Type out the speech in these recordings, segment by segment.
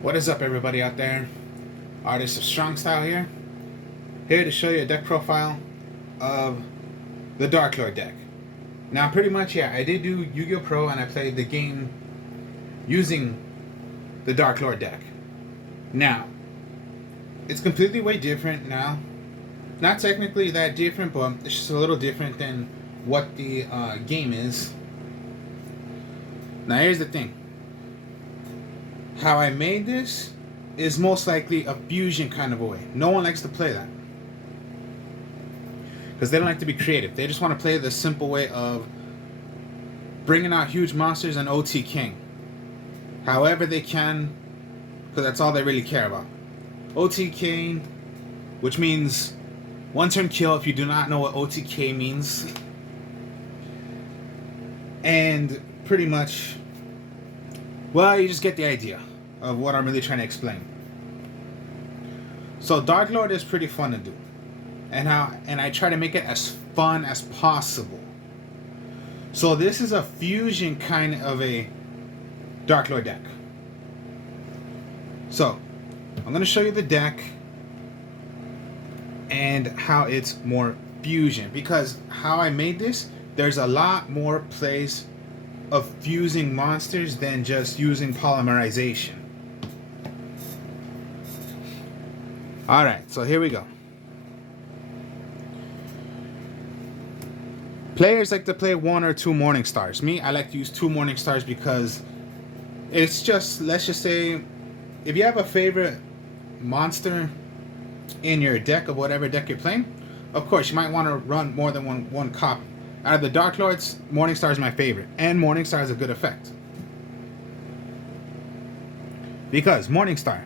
What is up, everybody out there? Artist of Strong Style here to show you a deck profile of the Darklord deck. Now, pretty much, yeah, I did do Yu-Gi-Oh! Pro and I played the game using the Darklord deck. Now, it's completely way different now. Not technically that different, but it's just a little different than what the game is. Now, here's the thing. How I made this is most likely a fusion kind of a way. No one likes to play that because they don't like to be creative. They just want to play the simple way of bringing out huge monsters and OT King however they can, because that's all they really care about. OT King, which means one turn kill if you do not know what OTK means. And pretty much, well, you just get the idea of what I'm really trying to explain. So Darklord is pretty fun to do, and I try to make it as fun as possible. So this is a fusion kind of a Darklord deck. So I'm going to show you the deck and how it's more fusion, because how I made this, there's a lot more plays of fusing monsters than just using polymerization. Alright, so here we go. Players like to play one or two Morning Stars. Me, I like to use two Morning Stars because it's just, let's just say, if you have a favorite monster in your deck of whatever deck you're playing, of course you might want to run more than one copy. Out of the Dark Lords, Morning Star is my favorite, and Morning Star is a good effect. Because Morning Star,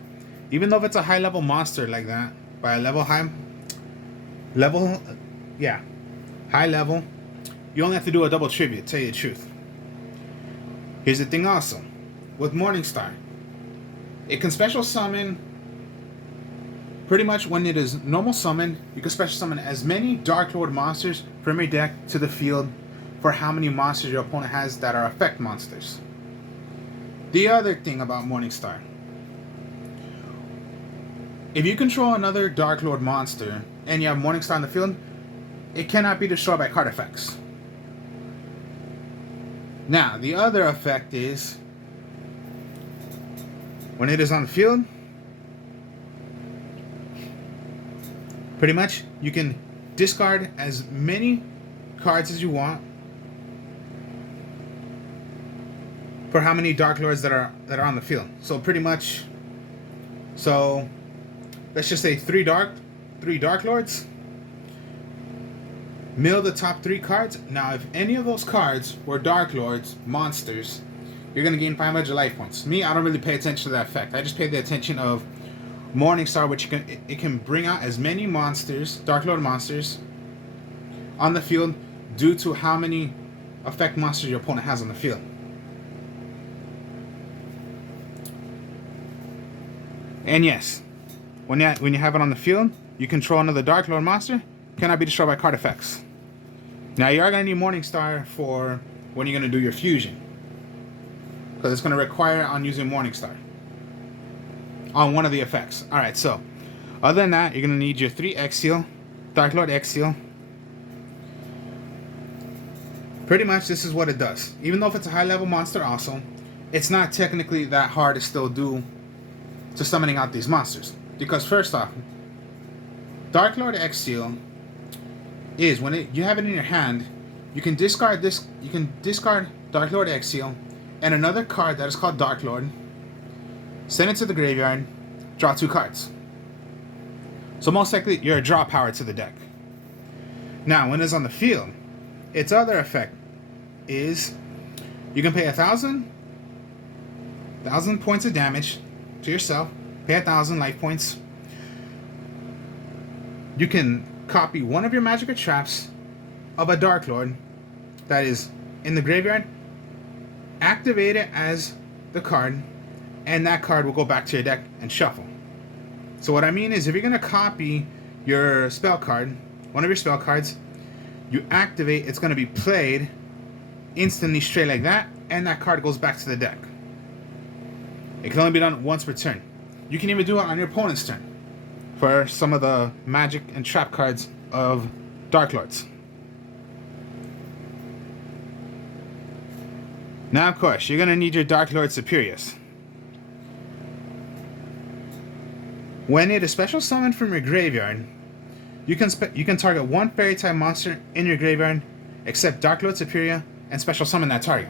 even though if it's a high level monster like that, by a high level, you only have to do a double tribute, tell you the truth. Here's the thing also, with Morning Star, it can special summon. Pretty much when it is normal summon, you can special summon as many Dark Lord monsters from your deck to the field for how many monsters your opponent has that are effect monsters. The other thing about Morning Star, if you control another Dark Lord monster and you have Morning Star in the field, it cannot be destroyed by card effects. Now, the other effect is, when it is on the field, pretty much you can discard as many cards as you want for how many Dark Lords that are on the field. So pretty much, so let's just say three Dark Lords. Mill the top 3 cards. Now, if any of those cards were Dark Lords monsters, you're gonna gain 500 life points. Me, I don't really pay attention to that effect. I just pay the attention of Morning Star, which it can bring out as many monsters, Dark Lord monsters, on the field due to how many effect monsters your opponent has on the field. And yes, when you have it on the field, you control another Dark Lord monster, cannot be destroyed by card effects. Now you are going to need Morning Star for when you're going to do your fusion, because it's going to require on using Morning Star on one of the effects. Alright, so other than that, you're going to need your 3 Exil, Dark Lord Exil. Pretty much this is what it does. Even though if it's a high level monster also, it's not technically that hard to still do to summoning out these monsters. Because first off, Dark Lord Exil is when you have it in your hand, you can discard this. You can discard Dark Lord Exil and another card that is called Dark Lord. Send it to the graveyard. Draw 2 cards. So most likely you're a draw power to the deck. Now when it's on the field, its other effect is you can pay 1,000 points of damage to yourself. Pay 1,000 life points. You can copy one of your magic or traps of a Dark Lord that is in the graveyard, activate it as the card, and that card will go back to your deck and shuffle. So what I mean is, if you're going to copy your spell card, one of your spell cards, you activate, it's going to be played instantly straight like that, and that card goes back to the deck. It can only be done once per turn. You can even do it on your opponent's turn for some of the magic and trap cards of darklords. Now, of course, you're gonna need your Darklord Superiors. When it is special summoned from your graveyard, you can target one fairy type monster in your graveyard, except Darklord Superior, and special summon that target.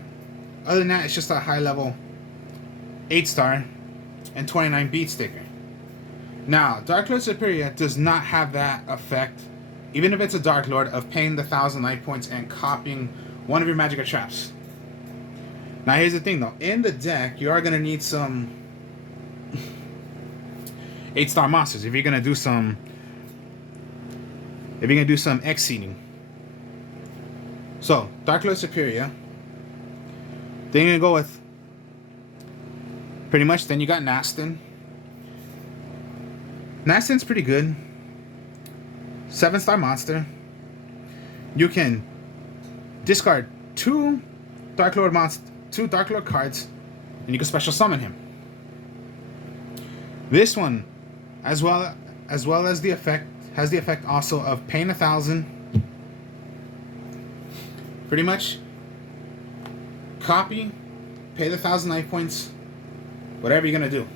Other than that, it's just a high level 8-star and 29 beat sticker. Now, Darklord Superior does not have that effect, even if it's a Darklord, of paying the 1,000 life points and copying one of your magic or traps. Now, here's the thing though. In the deck, you are going to need some 8-star monsters if you're going to do some X seeding. So, Darklord Superior. Then you're going to go with pretty much, then you got Nastin. Nastin's pretty good. 7-star monster. You can discard two Darklord cards, and you can special summon him. This one, as well as the effect, has the effect also of paying 1,000. Pretty much, copy, pay the 1,000 life points, whatever you're gonna do.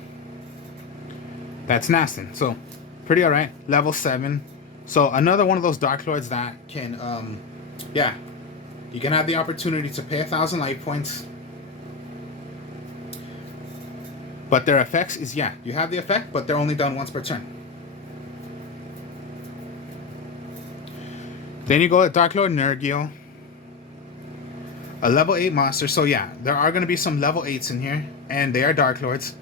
That's Nastin. So, pretty alright. Level 7. So, another one of those Darklords that can, you can have the opportunity to pay 1,000 life points. But their effects is, you have the effect, but they're only done once per turn. Then you go at Darklord Nergil. A level 8 monster. So there are going to be some level 8s in here, and they are Darklords.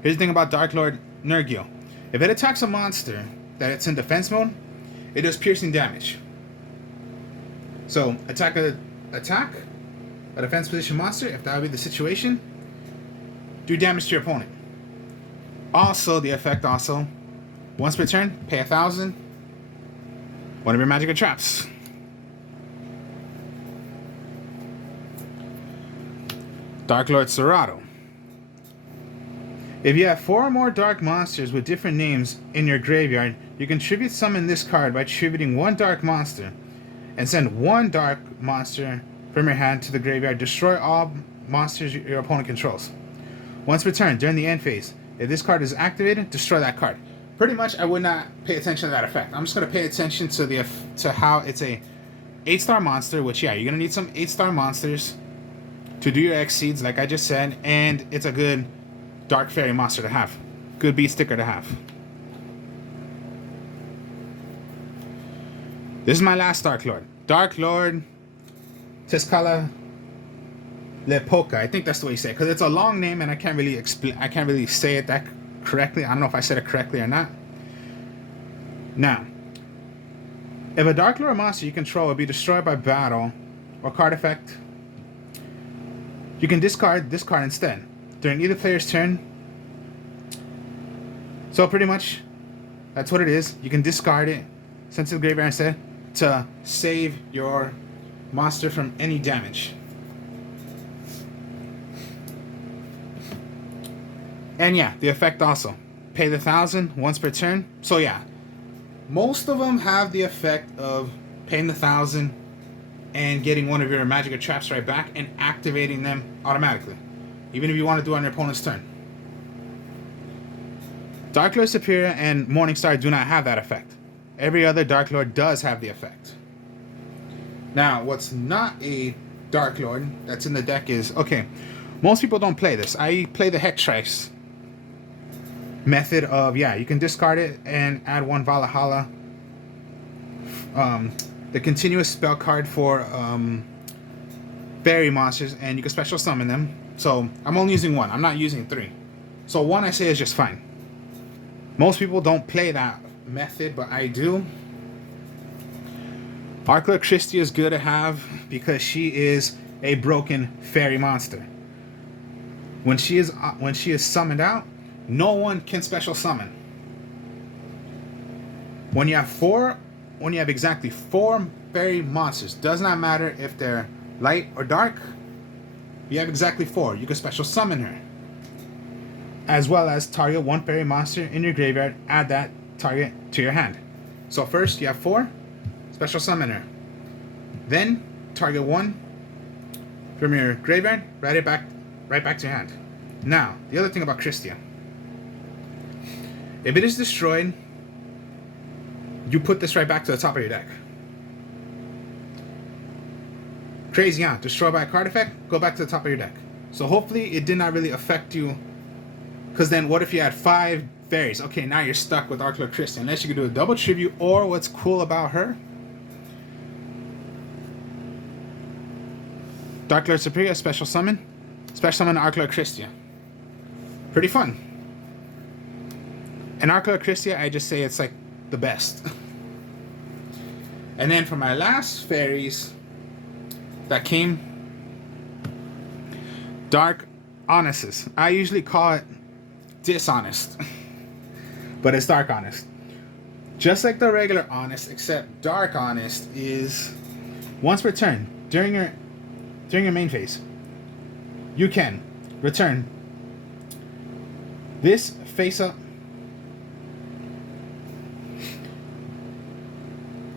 Here's the thing about Darklord Nergil. If it attacks a monster that it's in defense mode, it does piercing damage. So attack a defense position monster, if that would be the situation, do damage to your opponent. Also, the effect also, once per turn, pay 1,000. One of your magic or traps. Darklord Serato. If you have 4 or more dark monsters with different names in your graveyard, you can tribute summon this card by tributing one dark monster and send one dark monster from your hand to the graveyard. Destroy all monsters your opponent controls. Once per turn, during the end phase, if this card is activated, destroy that card. Pretty much, I would not pay attention to that effect. I'm just going to pay attention to how it's a 8-star monster, which, you're going to need some 8-star monsters to do your X seeds, like I just said, and it's a good Dark Fairy monster to have. Good beat sticker to have. This is my last Darklord. Darklord Tezcala Lepoca. I think that's the way you say it, because it's a long name and I can't really say it that correctly. I don't know if I said it correctly or not. Now, if a Darklord monster you control will be destroyed by battle or card effect, you can discard this card instead during either player's turn. So pretty much, that's what it is. You can discard it, send it to the graveyard instead, to save your monster from any damage. And the effect also. Pay the 1,000 once per turn. So most of them have the effect of paying the 1,000 and getting one of your magic or traps right back and activating them automatically, even if you want to do it on your opponent's turn. Darklord Superior and Morningstar do not have that effect. Every other Darklord does have the effect. Now, what's not a Darklord that's in the deck is, most people don't play this. I play the Hextrace method of, you can discard it and add one Valhalla. The continuous spell card for fairy monsters, and you can special summon them. So I'm only using one. I'm not using 3. So 1 I say is just fine. Most people don't play that method, but I do. Arcla Christie is good to have because she is a broken fairy monster. When she is summoned out, no one can special summon. When you have exactly 4 fairy monsters, does not matter if they're light or dark, you have exactly 4. You can special summon her. as well as target one fairy monster in your graveyard, add that target to your hand. So first you have 4, special summoner. Then target 1 from your graveyard, right back to your hand. Now, the other thing about Christia. If it is destroyed, you put this right back to the top of your deck. Crazy, huh? Destroyed by a card effect, go back to the top of your deck. So hopefully it did not really affect you. Because then what if you had 5 fairies? Okay, now you're stuck with darklord Christia. Unless you could do a double tribute, or what's cool about her, darklord Superior, special summon darklord Christia. Pretty fun. And darklord Christia, I just say it's like the best. And then for my last fairies that came, Dark Honestus. I usually call it Dishonest, but it's Dark Honest. Just like the regular Honest, except Dark Honest is once per turn during your main phase, you can return this face up.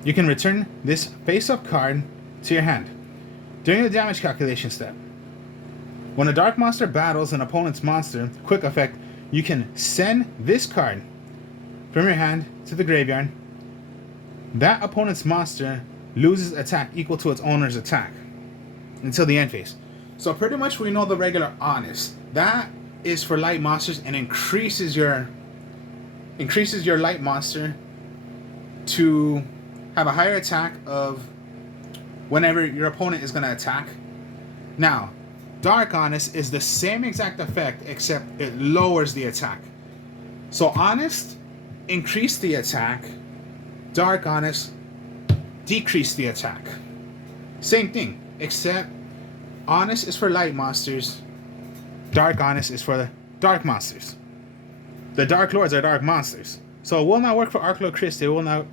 You can return this face up card to your hand during the damage calculation step. When a dark monster battles an opponent's monster, quick effect, you can send this card from your hand to the graveyard. That opponent's monster loses attack equal to its owner's attack until the end phase. So pretty much we know the regular Honest. That is for light monsters and increases your light monster to have a higher attack of whenever your opponent is going to attack. Now, Dark Honest is the same exact effect, except it lowers the attack. So Honest increase the attack, Dark Honest decrease the attack. Same thing, except Honest is for light monsters, Dark Honest is for the dark monsters. The Dark Lords are dark monsters. So it will not work for darklord Christia,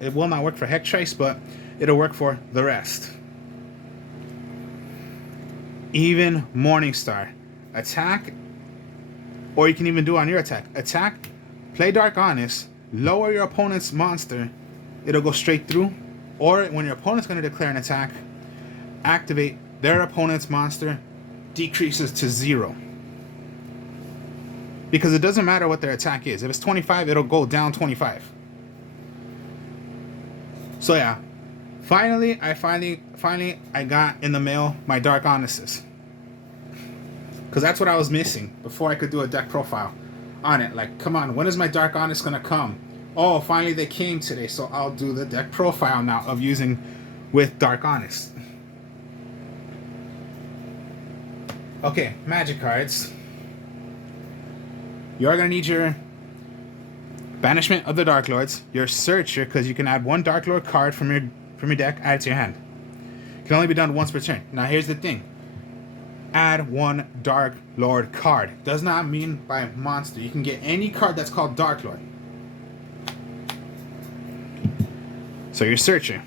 it will not work for Hextrice, but it'll work for the rest. Even Morningstar. Attack, or you can even do on your attack. Attack, play Dark Honest, lower your opponent's monster, it'll go straight through. Or when your opponent's going to declare an attack, activate their opponent's monster, decreases to 0. Because it doesn't matter what their attack is. If it's 25, it'll go down 25. So yeah, finally I got in the mail my Dark Honestus. Because that's what I was missing before I could do a deck profile on it. Like, come on, when is my Dark Honest gonna come? Oh, finally they came today, so I'll do the deck profile now of using with Dark Honest. Okay, magic cards. You're going to need your Banishment of the Dark Lords, your Searcher, because you can add 1 Dark Lord card from your deck, add it to your hand. It can only be done once per turn. Now here's the thing. Add 1 Dark Lord card. Does not mean by monster. You can get any card that's called Dark Lord. So your Searcher.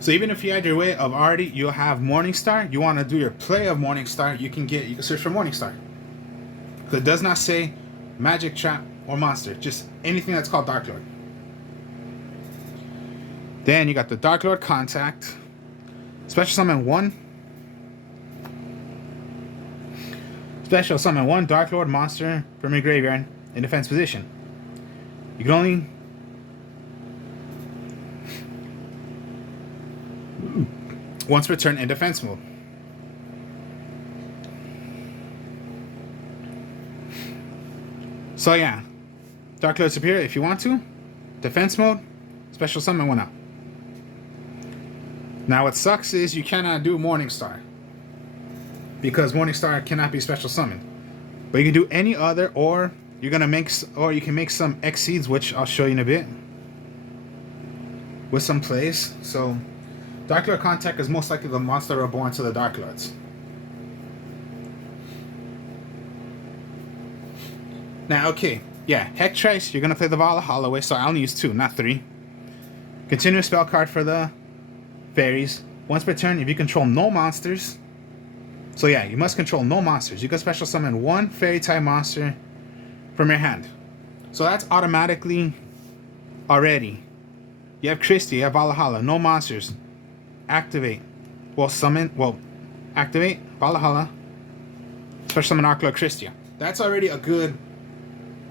So even if you had your way of already, you'll have Morningstar. You want to do your play of Morningstar, you can search for Morningstar. Because it does not say Magic, Trap, or Monster. Just anything that's called Dark Lord. Then you got the Dark Lord Contact. Special summon 1. Special summon 1 Dark Lord monster from your graveyard in defense position. You can only once per turn in defense mode. So yeah, Dark Lord Superior if you want to. Defense mode, special summon 1 out. Now what sucks is you cannot do Morningstar, because Morningstar cannot be special summoned. But you can do any other, or you can make some Exceeds, which I'll show you in a bit, with some plays. So Dark Lord Contact is most likely the monster reborn to the Dark Lords. Now, okay, yeah, Hextrice, you're going to play the Vala Holloway, so I only use 2, not 3. Continuous spell card for the fairies. Once per turn, if you control no monsters, So yeah, you must control no monsters. You can special summon one fairy type monster from your hand. So that's automatically already. You have Christie, you have Valhalla, no monsters. Activate. Activate Valhalla. Special summon darklord Christia. That's already a good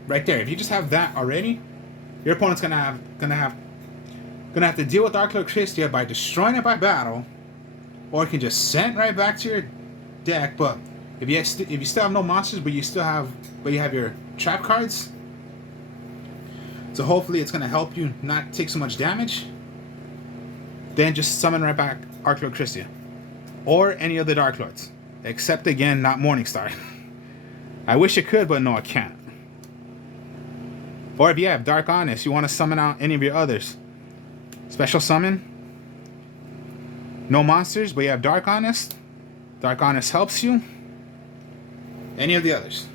right there. If you just have that already, your opponent's gonna have to deal with darklord Christia by destroying it by battle, or it can just send right back to your deck. But if you still have no monsters, but you have your trap cards, so hopefully it's gonna help you not take so much damage. Then just summon right back darklord Christia, or any of the Dark Lords, except again not Morningstar. I wish it could, but no, it can't. Or if you have Dark Honest, you want to summon out any of your others. Special summon. No monsters, but you have Dark Honest. Dark Honest helps you. Any of the others.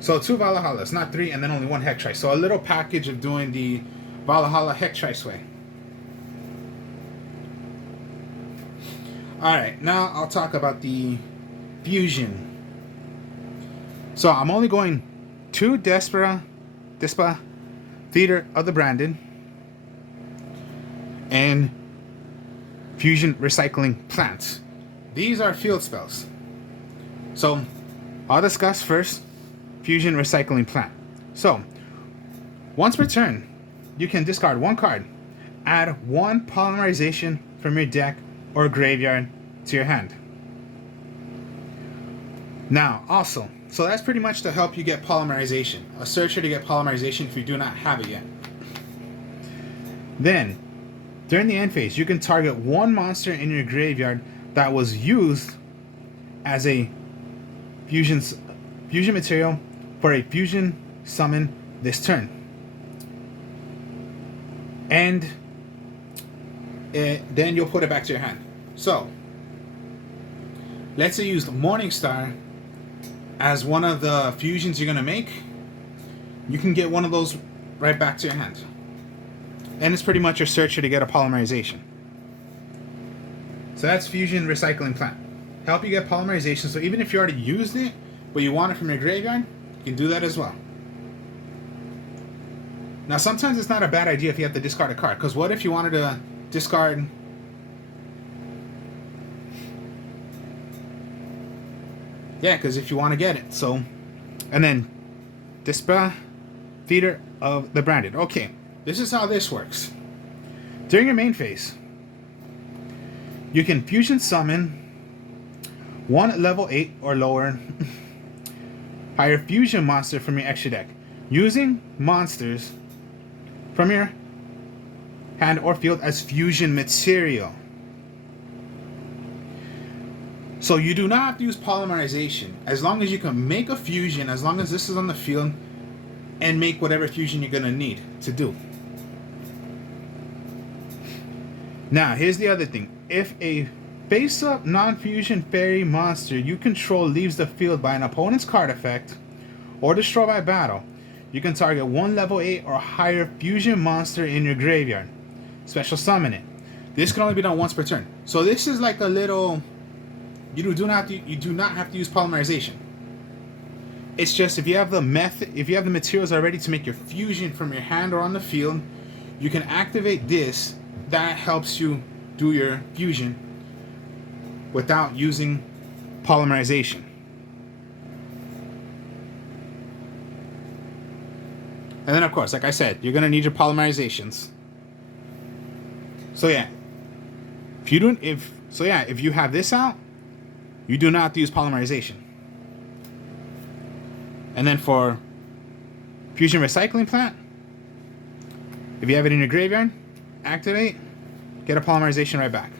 So 2 Valhallas, not 3, and then only 1 Hextrice. So a little package of doing the Valhalla Hextrice way. Alright, now I'll talk about the fusion. So I'm only going 2 Despa Theater of the Branded and Fusion Recycling Plants. These are field spells. So I'll discuss first Fusion Recycling Plant. So once per turn, you can discard 1 card, add 1 polymerization from your deck or graveyard to your hand. Now, also, so that's pretty much to help you get polymerization. A searcher to get polymerization if you do not have it yet. Then, during the end phase, you can target 1 monster in your graveyard that was used as a fusion material for a fusion summon this turn. And then you'll put it back to your hand. So, let's say you used Morningstar as one of the fusions you're going to make. You can get one of those right back to your hand. And it's pretty much your searcher to get a polymerization. So that's Fusion Recycling Plant. Help you get polymerization. So even if you already used it, but you want it from your graveyard, you can do that as well. Now sometimes it's not a bad idea if you have to discard a card. Because what if you wanted to discard... Yeah, because if you want to get it. So, and then Despa Theater of the Branded. Okay, this is how this works. During your main phase, you can fusion summon 1 level 8 or lower higher fusion monster from your extra deck using monsters from your hand or field as fusion material. So you do not have to use polymerization as long as you can make a fusion, as long as this is on the field, and make whatever fusion you're going to need to do. Now, here's the other thing. If a face-up non-fusion fairy monster you control leaves the field by an opponent's card effect or destroyed by battle, you can target 1 level 8 or higher fusion monster in your graveyard. Special summon it. This can only be done once per turn. So this is like a little... You do not have to use polymerization. It's just if you have the materials already to make your fusion from your hand or on the field, you can activate this. That helps you do your fusion without using polymerization. And then of course, like I said, you're gonna need your polymerizations. So yeah, if you have this out, you do not have to use polymerization. And then for Fusion Recycling Plant, if you have it in your graveyard, activate, get a polymerization right back.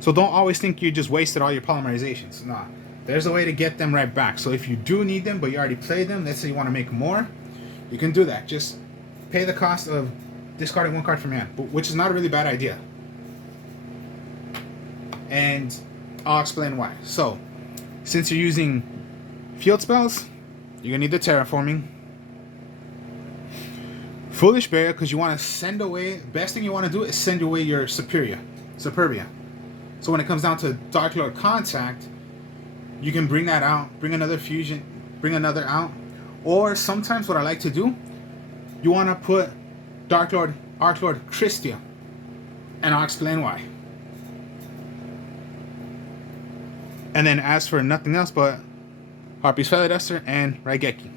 So don't always think you just wasted all your polymerizations. Nah, there's a way to get them right back. So if you do need them, but you already played them, let's say you want to make more, you can do that. Just pay the cost of discarding 1 card from your hand, which is not a really bad idea. And I'll explain why. So, since you're using field spells, you're going to need the terraforming. Foolish Burial, because you want to send away... Best thing you want to do is send away your Superbia. So when it comes down to Darklord Contact, you can bring that out, bring another fusion, bring another out. Or sometimes what I like to do, you want to put Darklord, Arklord Christia. And I'll explain why. And then as for nothing else but Harpy's Feather Duster and Raigeki.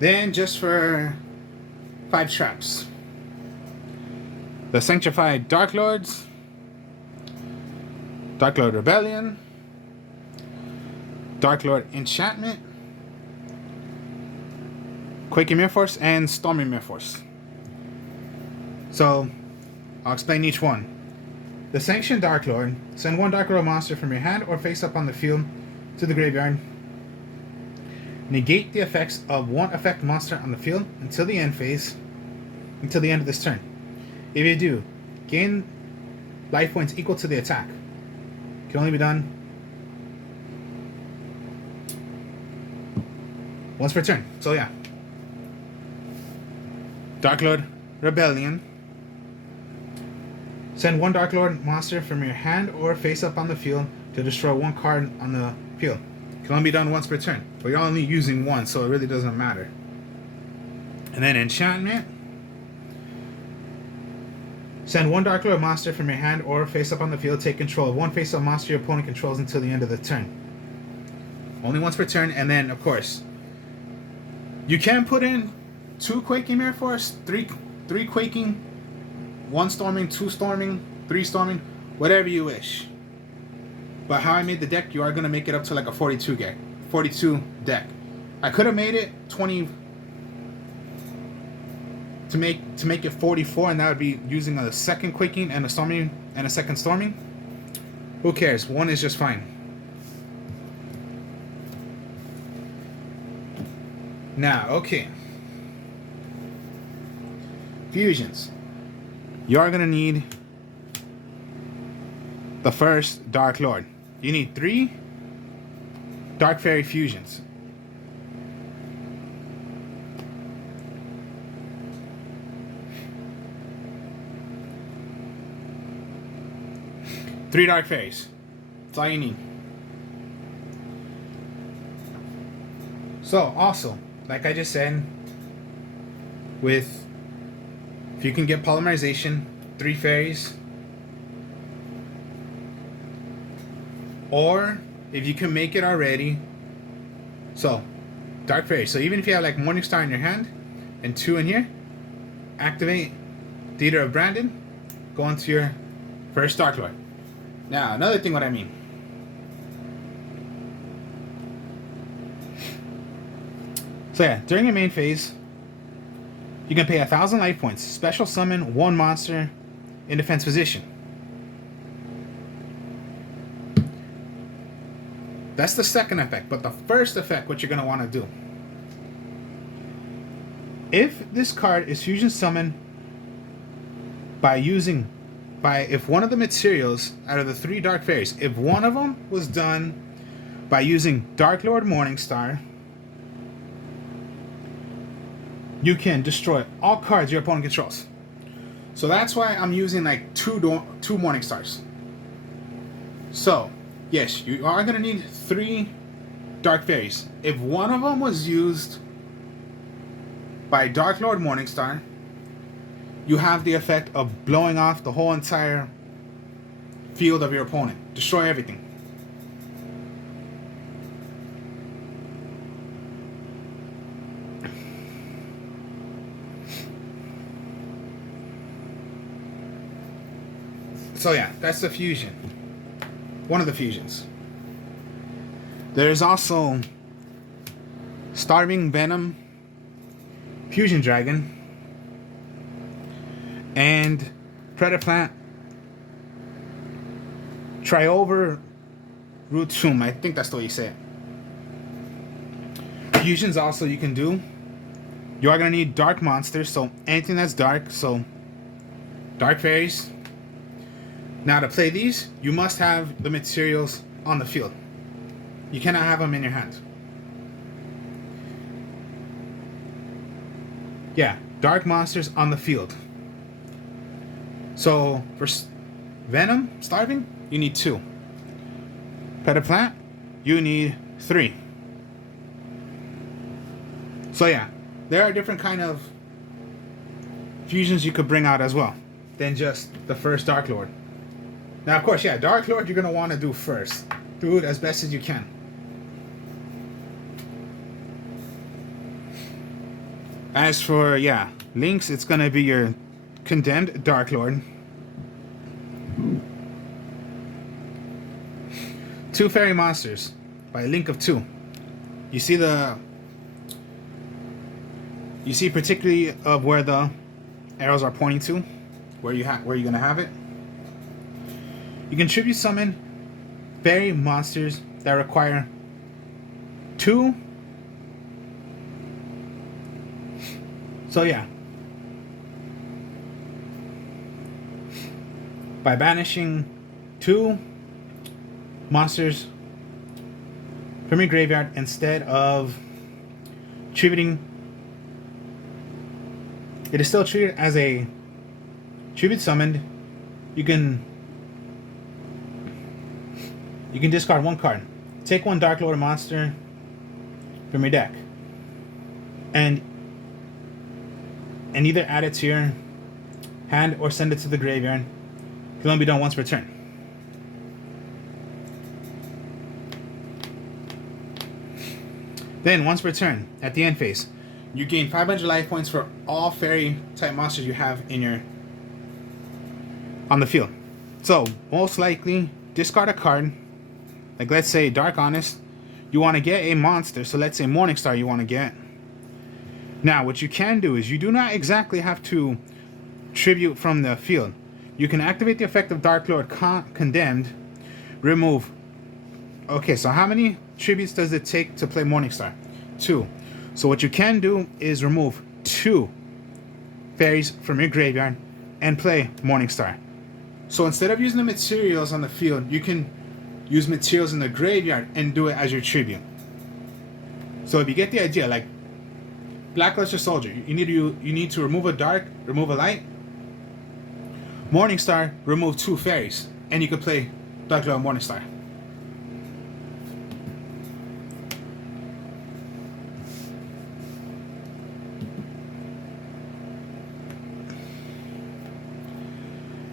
Then just for 5 traps. The Sanctified Darklords, Darklord Rebellion, Darklord Enchantment, Quaking Mirror Force, and Storming Mirror Force. So, I'll explain each one. The Sanctioned Darklord, send 1 Darklord monster from your hand or face up on the field to the graveyard. Negate the effects of 1 effect monster on the field until the end phase, until the end of this turn. If you do, gain life points equal to the attack. Can only be done once per turn. So yeah. Darklord Rebellion. Send 1 Darklord monster from your hand or face up on the field to destroy 1 card on the field. Can only be done once per turn. But you're only using 1, so it really doesn't matter. And then Enchantment. Send 1 Darklord monster from your hand or face up on the field. Take control of 1 face-up monster your opponent controls until the end of the turn. Only once per turn. And then, of course, you can put in 2 Quaking Mirror Force, 3 Quaking, 1 Storming, 2 Storming, 3 Storming, whatever you wish. But how I made the deck, you are going to make it up to like a 42 deck. I could have made it 20 to make it 44, and that would be using a second Quaking and a Storming and a second Storming. Who cares? 1 is just fine. Now, okay. Fusions. You are going to need the first Darklord. You need 3 Dark Fairy fusions. Three Dark Fairies. That's all you need. So, also, like I just said, if you can get Polymerization, 3 fairies. Or, if you can make it already, so, Dark Fairy. So even if you have like Morningstar in your hand, and 2 in here, activate Theater of Brandon, go into your first Darklord. Now, another thing what I mean. So yeah, during your main phase, you can pay 1,000 life points. Special summon 1 monster in defense position. That's the second effect, but the first effect, what you're going to want to do. If this card is fusion summoned if one of the materials out of the 3 Dark Fairies, if one of them was done by using Darklord Morningstar, you can destroy all cards your opponent controls. So that's why I'm using like 2 Morningstars. So, yes, you are going to need 3 Dark Fairies. If one of them was used by Darklord Morningstar, you have the effect of blowing off the whole entire field of your opponent. Destroy everything. So yeah, that's the fusion. One of the fusions. There's also Starving Venom, Fusion Dragon, and Predaplant Triover Root Tomb. I think that's the way you say it. Fusions also you can do. You are going to need dark monsters, so anything that's dark, so Dark Fairies. Now to play these, you must have the materials on the field. You cannot have them in your hand. Yeah, dark monsters on the field. So for Venom, Starving, you need 2. Plant, you need 3. So yeah, there are different kind of fusions you could bring out as well than just the first Darklord. Now, of course, yeah, Darklord you're going to want to do first. Do it as best as you can. As for, yeah, links, it's going to be your Condemned Darklord. 2 fairy monsters by a link of 2. You see particularly of where the arrows are pointing to, where you're gonna have it. You can tribute summon fairy monsters that require 2. So yeah, by banishing 2 monsters from your graveyard instead of tributing. It is still treated as a tribute summoned. You can discard 1 card. Take 1 Darklord monster from your deck. And either add it to your hand or send it to the graveyard. It can only be done once per turn. Then, once per turn, at the end phase, you gain 500 life points for all fairy type monsters you have on the field. So, most likely, discard a card. Like, let's say Dark Honest. You want to get a monster. So, let's say Morningstar you want to get. Now, what you can do is you do not exactly have to tribute from the field. You can activate the effect of Darklord Condemned. Remove. Okay, so how many tributes does it take to play Morningstar? 2. So what you can do is remove 2 fairies from your graveyard and play Morningstar. So instead of using the materials on the field, you can use materials in the graveyard and do it as your tribute. So if you get the idea, like Blackluster Soldier, you need to remove a dark, remove a light. Morningstar, remove 2 fairies, and you can play Darklord Morningstar.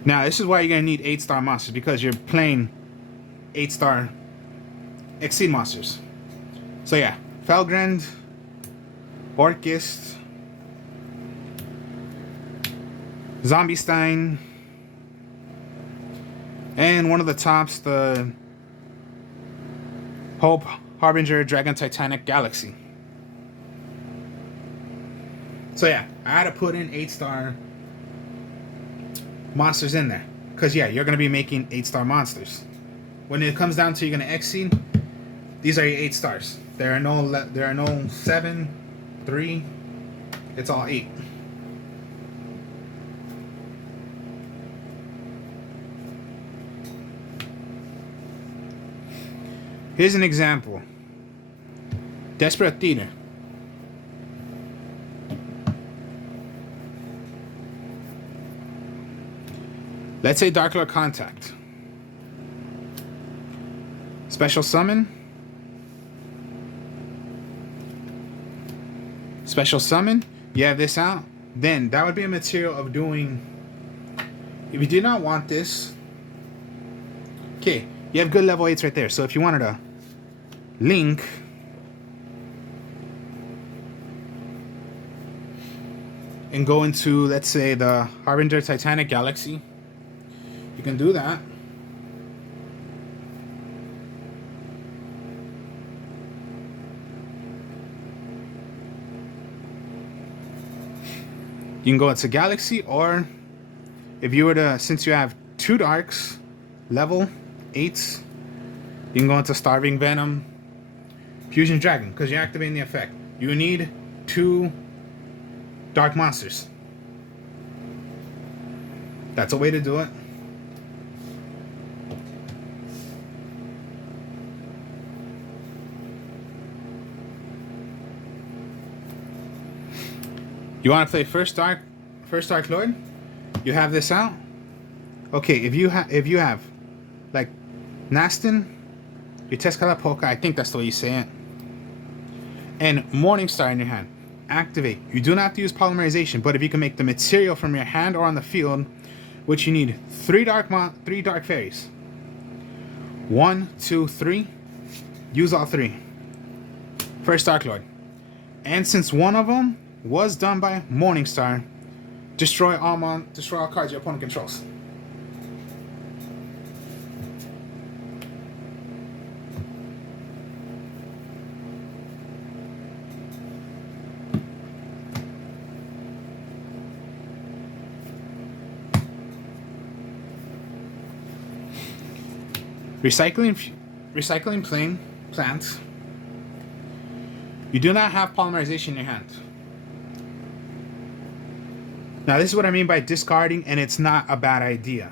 Now, this is why you're going to need 8-star monsters, because you're playing 8-star Exceed monsters. So yeah, Felgrand, Orchist, Zombiestein, and one of the tops, the Hope, Harbinger, Dragon Titanic Galaxy. So yeah, I had to put in 8-star monsters in there, because yeah, you're going to be making 8-star monsters. When it comes down to you're going to exceed, these are your 8 stars. There are no 7, 3. It's all 8. Here's an example. Desperate Theater. Let's say Darklord Contact. Special summon. Special summon. You have this out. Then that would be a material of doing. If you did not want this, okay, you have good level 8s right there. So if you wanted to link and go into, let's say, the Harbinger Titanic Galaxy, you can do that. You can go into Galaxy, or if you were to, since you have 2 darks, level 8s, you can go into Starving Venom, Fusion Dragon, because you're activating the effect. You need 2 dark monsters. That's a way to do it. You want to play first Dark Lord? You have this out. Okay, if you have like Nastin, your Tezcatlipoca, I think that's the way you say it, and Morningstar in your hand, activate. You do not have to use polymerization, but if you can make the material from your hand or on the field, which you need three dark fairies. 1, 2, 3. Use all 3. First Dark Lord. And since one of them was done by Morningstar, destroy all cards your opponent controls. Recycling plain plants. You do not have polymerization in your hand. Now this is what I mean by discarding, and it's not a bad idea.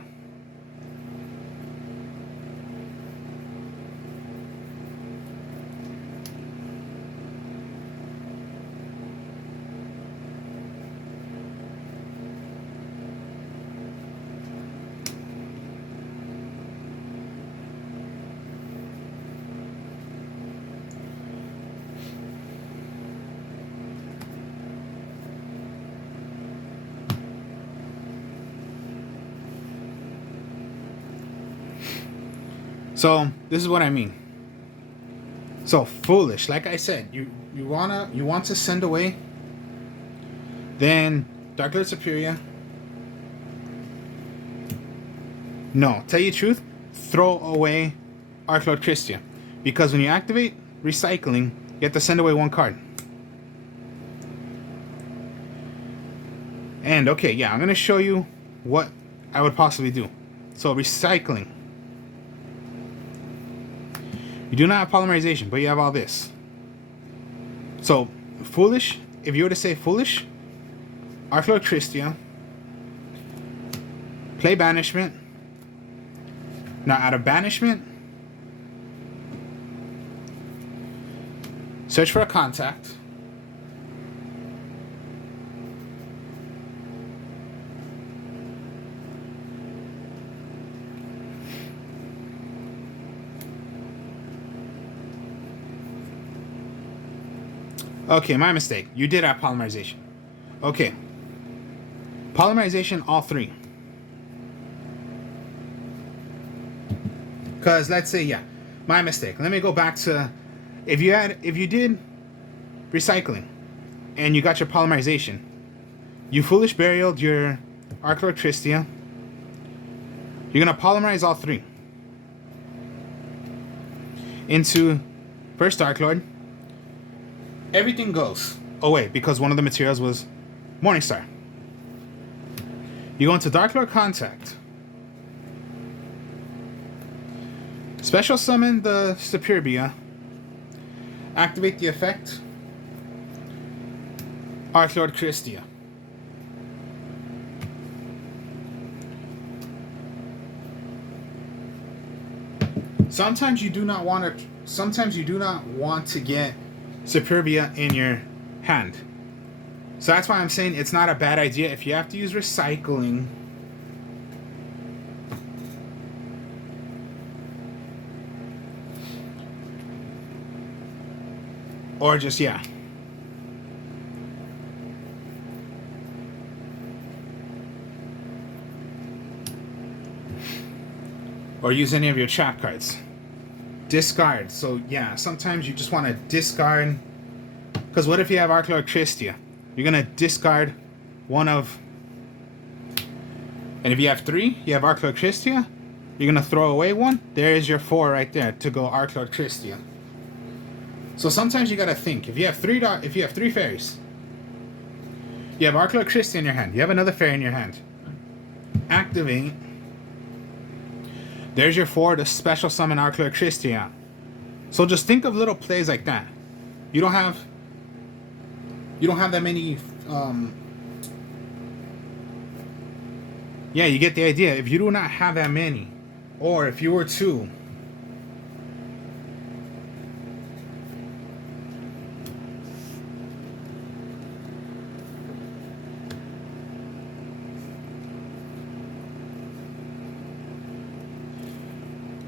So this is what I mean. So foolish, like I said, you want to send away. Then Dark Lord Superior. No, tell you the truth, throw away Darklord Christia, because when you activate recycling, you have to send away 1 card. And okay, yeah, I'm gonna show you what I would possibly do. So recycling. You do not have polymerization, but you have all this. So, foolish, if you were to say foolish, Darklord Christia, play banishment. Now, out of banishment, search for a contact. Okay, my mistake. You did have polymerization. Okay. Polymerization, all 3. Because let's say, yeah, my mistake. Let me go back to if you did recycling and you got your polymerization, you foolish burialed your Darklord Christia. You're gonna polymerize all 3 into first Dark Lord. Everything goes away because one of the materials was Morningstar. You go into Dark Lord Contact. Special summon the Superbia. Activate the effect. Darklord Christia. Sometimes you do not want to get Superbia in your hand. So that's why I'm saying it's not a bad idea if you have to use recycling. Or just, yeah. Or use any of your trap cards. Discard. So yeah, sometimes you just want to discard. Because what if you have Darklord Christia? You're going to discard one of... And if you have 3, you have Darklord Christia. You're going to throw away 1. There's your 4 right there to go Darklord Christia. So sometimes you got to think. If you have 3 fairies, you have Darklord Christia in your hand. You have another fairy in your hand. Activate. There's your 4 to special summon Darklord Christia. So just think of little plays like that. You don't have that many. Yeah, you get the idea. If you do not have that many, or if you were to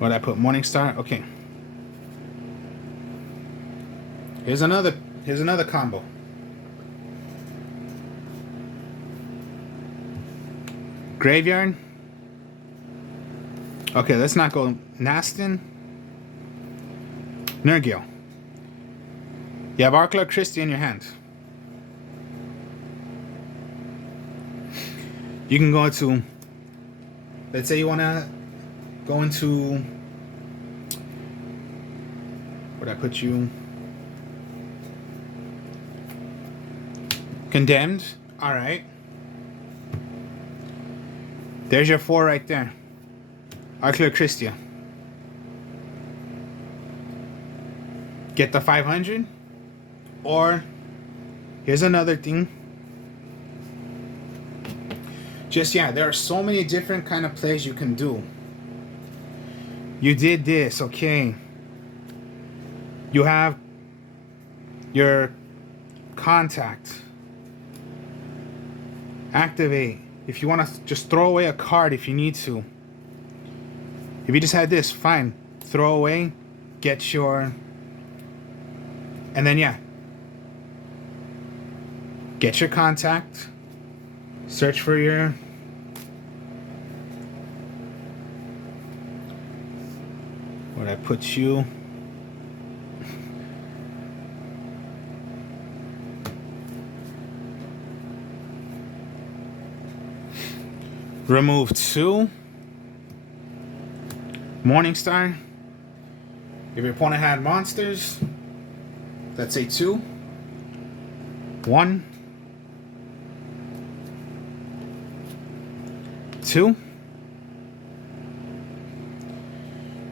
What did I put? Morningstar? Okay. Here's another combo. Graveyard. Okay, let's not go Nastin. Nurgle. You have Darklord Christie in your hand. You can go to, let's say you want to go into, where'd I put you? Condemned. All right. There's your 4 right there. Darklord Christie. Get the 500. Or, here's another thing. Just, yeah, there are so many different kind of plays you can do. You did this, okay. You have your contact. Activate. If you want to just throw away a card if you need to. If you just had this, fine. Throw away. Get your... And then, yeah. Get your contact. Search for your... Where'd I put you? Remove 2. Morningstar. If your opponent had monsters, let's say 2. 1. 2.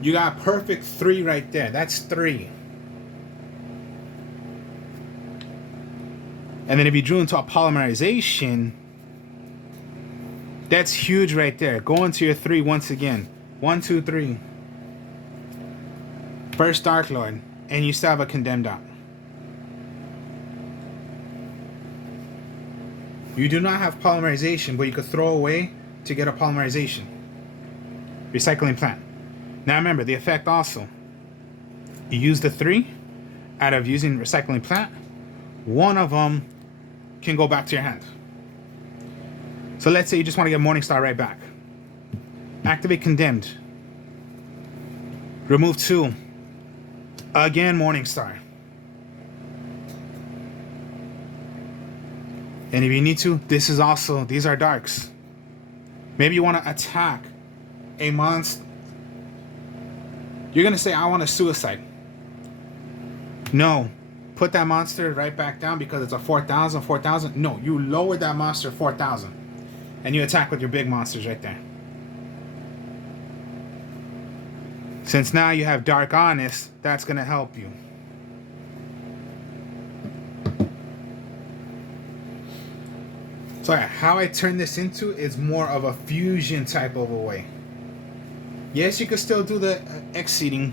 You got perfect 3 right there. That's 3. And then if you drew into a polymerization, that's huge right there. Go into your 3 once again. 1, 2, 3. First Darklord, and you still have a condemned out. You do not have polymerization, but you could throw away to get a polymerization. Recycling plant. Now remember, the effect also. You use the 3 out of using recycling plant. 1 of them can go back to your hand. So let's say you just want to get Morningstar right back. Activate Condemned. Remove 2. Again, Morningstar. And if you need to, this is also, these are darks. Maybe you want to attack a monster. You're going to say, I want a suicide. No. Put that monster right back down because it's a 4,000, 4,000. No, you lower that monster 4,000. And you attack with your big monsters right there. Since now you have Dark Honest, that's going to help you. So yeah, how I turn this into is more of a fusion type of a way. Yes, you could still do the exceeding,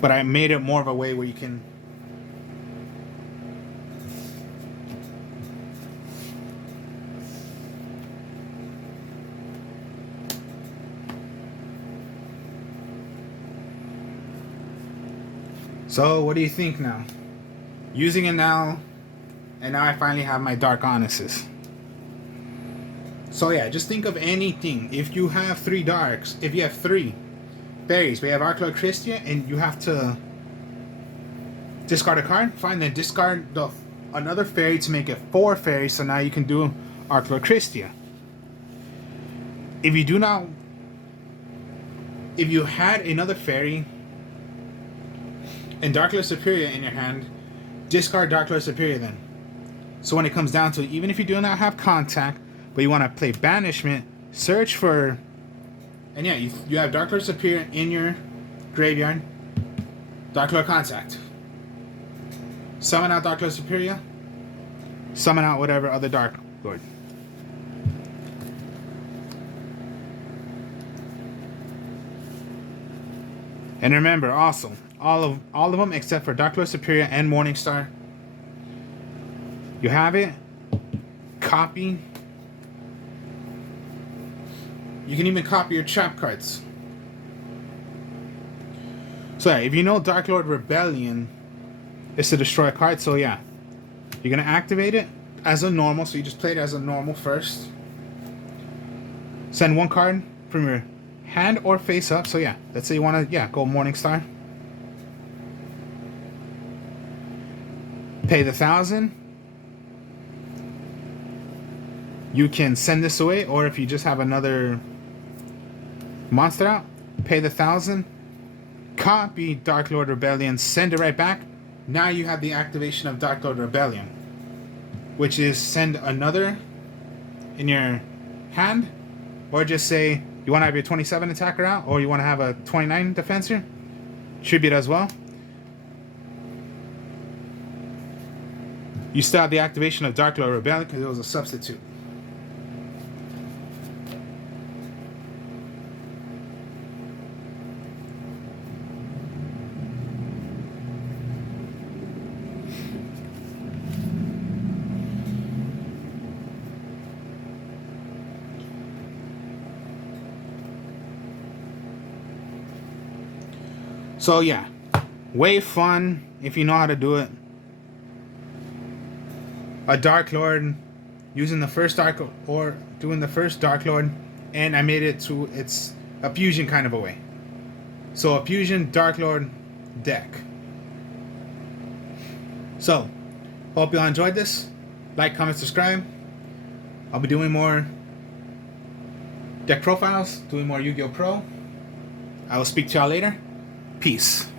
but I made it more of a way where you can So what do you think now? Using it now, and now I finally have my Dark Honestes. So yeah, just think of anything. If you have 3 darks, if you have 3 fairies, we have Darklord Christie, and you have to discard a card, fine, then discard another fairy to make it 4 fairies, so now you can do Darklord Christie. If you do not, if you had another fairy and Darklord Superior in your hand, discard Darklord Superior then. So when it comes down to it, even if you do not have contact, but you want to play Banishment, search for, and yeah, you have Darklord Superior in your graveyard, Darklord Contact. Summon out Darklord Superior, summon out whatever other Dark Lord. And remember also, all of them except for Darklord Superior and Morningstar. You have it. Copy. You can even copy your trap cards. So yeah, if you know Darklord Rebellion is to destroy a card, so yeah, you're gonna activate it as a normal. So you just play it as a normal first. Send one card from your hand or face up. So yeah, let's say you want to go Morningstar. Pay the 1,000. You can send this away, or if you just have another monster out, pay the 1,000. Copy Darklord Rebellion, send it right back. Now you have the activation of Darklord Rebellion, which is send another in your hand, or just say you want to have your 27 attacker out, or you want to have a 29 defensor. Tribute as well. You still have the activation of Darklord Rebellion because it was a substitute. So yeah, way fun if you know how to do it. A Darklord, using the first Dark or doing the first Darklord, and I made it to it's a fusion kind of a way. So a fusion Darklord deck. So hope y'all enjoyed this. Like, comment, subscribe. I'll be doing more deck profiles, doing more Yu-Gi-Oh! Pro. I will speak to y'all later. Peace.